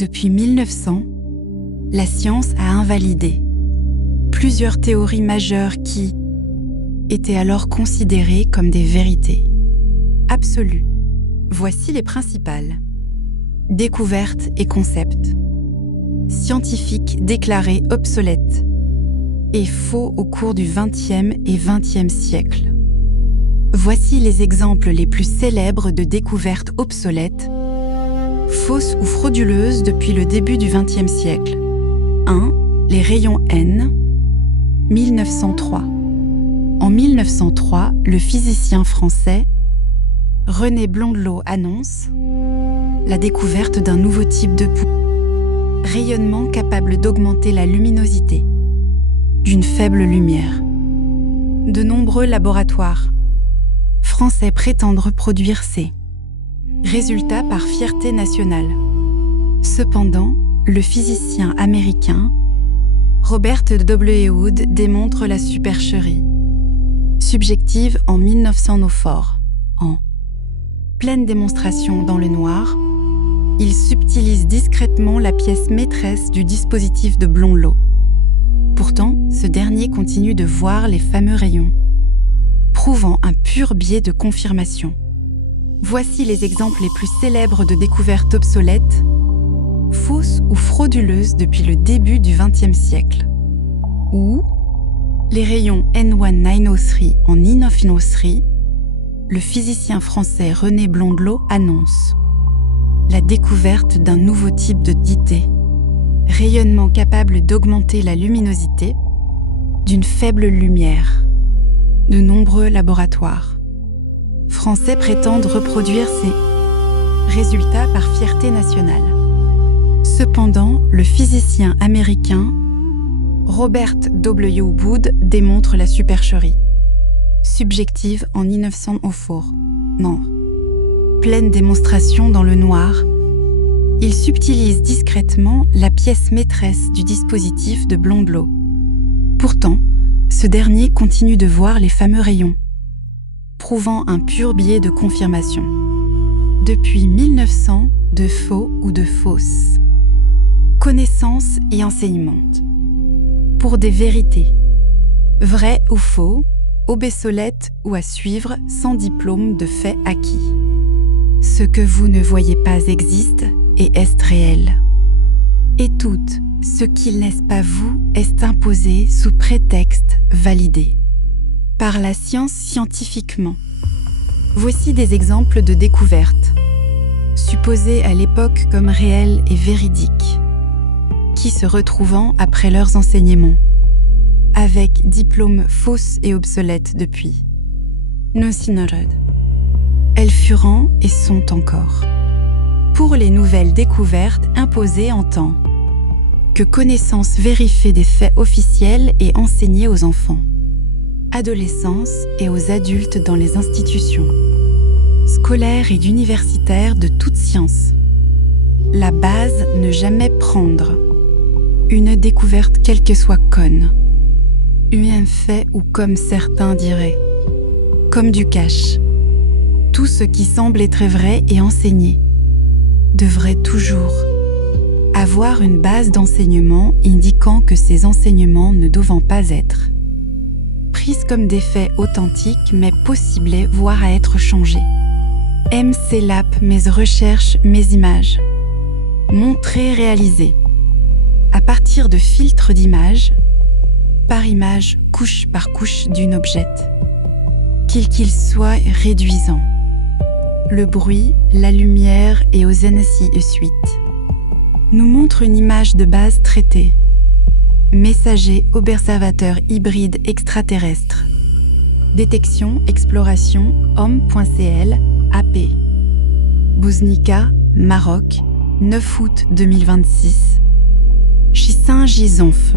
Depuis 1900, la science a invalidé plusieurs théories majeures qui étaient alors considérées comme des vérités absolues. Voici les principales. Découvertes et concepts. Scientifiques déclarés obsolètes et faux au cours du XXe et XXe siècle. Voici les exemples les plus célèbres de découvertes obsolètes, fausses ou frauduleuses depuis le début du XXe siècle. 1. Les rayons N, 1903. En 1903, le physicien français René Blondelot annonce la découverte d'un nouveau type de rayonnement capable d'augmenter la luminosité d'une faible lumière. De nombreux laboratoires français prétendent reproduire ces résultats par fierté nationale. Cependant, le physicien américain Robert W. Wood démontre la supercherie subjective en 1904. En pleine démonstration dans le noir, il subtilise discrètement la pièce maîtresse du dispositif de Blondelot. Pourtant, ce dernier continue de voir les fameux rayons, prouvant un pur biais de confirmation. Voici les exemples les plus célèbres de découvertes obsolètes, fausses ou frauduleuses depuis le début du XXe siècle. Ou les rayons N1903 en 1903, le physicien français René Blondelot annonce la découverte d'un nouveau type de dité, rayonnement capable d'augmenter la luminosité d'une faible lumière. De nombreux laboratoires français prétendent reproduire ces résultats par fierté nationale. Cependant, le physicien américain Robert W. Wood démontre la supercherie subjective en 1904. Non. Pleine démonstration dans le noir, il subtilise discrètement la pièce maîtresse du dispositif de Blondelot. Pourtant, ce dernier continue de voir les fameux rayons, prouvant un pur biais de confirmation. Depuis 1900, de faux ou de fausses. Connaissance et enseignement. Pour des vérités, vraies ou faux, obsolètes ou à suivre sans diplôme de fait acquis. Ce que vous ne voyez pas existe et est réel. Et tout ce qu'il n'est pas vous est imposé sous prétexte validé par la science scientifiquement. Voici des exemples de découvertes, supposées à l'époque comme réelles et véridiques, qui se retrouvant après leurs enseignements, avec diplômes fausses et obsolètes depuis. No synoded. Elles furent et sont encore. Pour les nouvelles découvertes imposées en tant que connaissance vérifiée des faits officiels et enseignée aux enfants, adolescence et aux adultes dans les institutions scolaires et d'universitaires de toutes sciences. La base, ne jamais prendre une découverte quelle que soit conne, un fait ou comme certains diraient, comme du cash. Tout ce qui semble être vrai et enseigné devrait toujours avoir une base d'enseignement indiquant que ces enseignements ne doivent pas être prises comme des faits authentiques mais possibles voire à être changés. MC Lap, mes recherches, mes images. Montrer, réaliser. À partir de filtres d'images, par image, couche par couche d'une objet, qu'il soit réduisant. Le bruit, la lumière et aux ainsi de suite nous montre une image de base traitée. Messager, observateur hybride extraterrestre. Détection, exploration, homme.cl, AP. Bouznika, Maroc, 9 août 2026. Chissin Gisonf.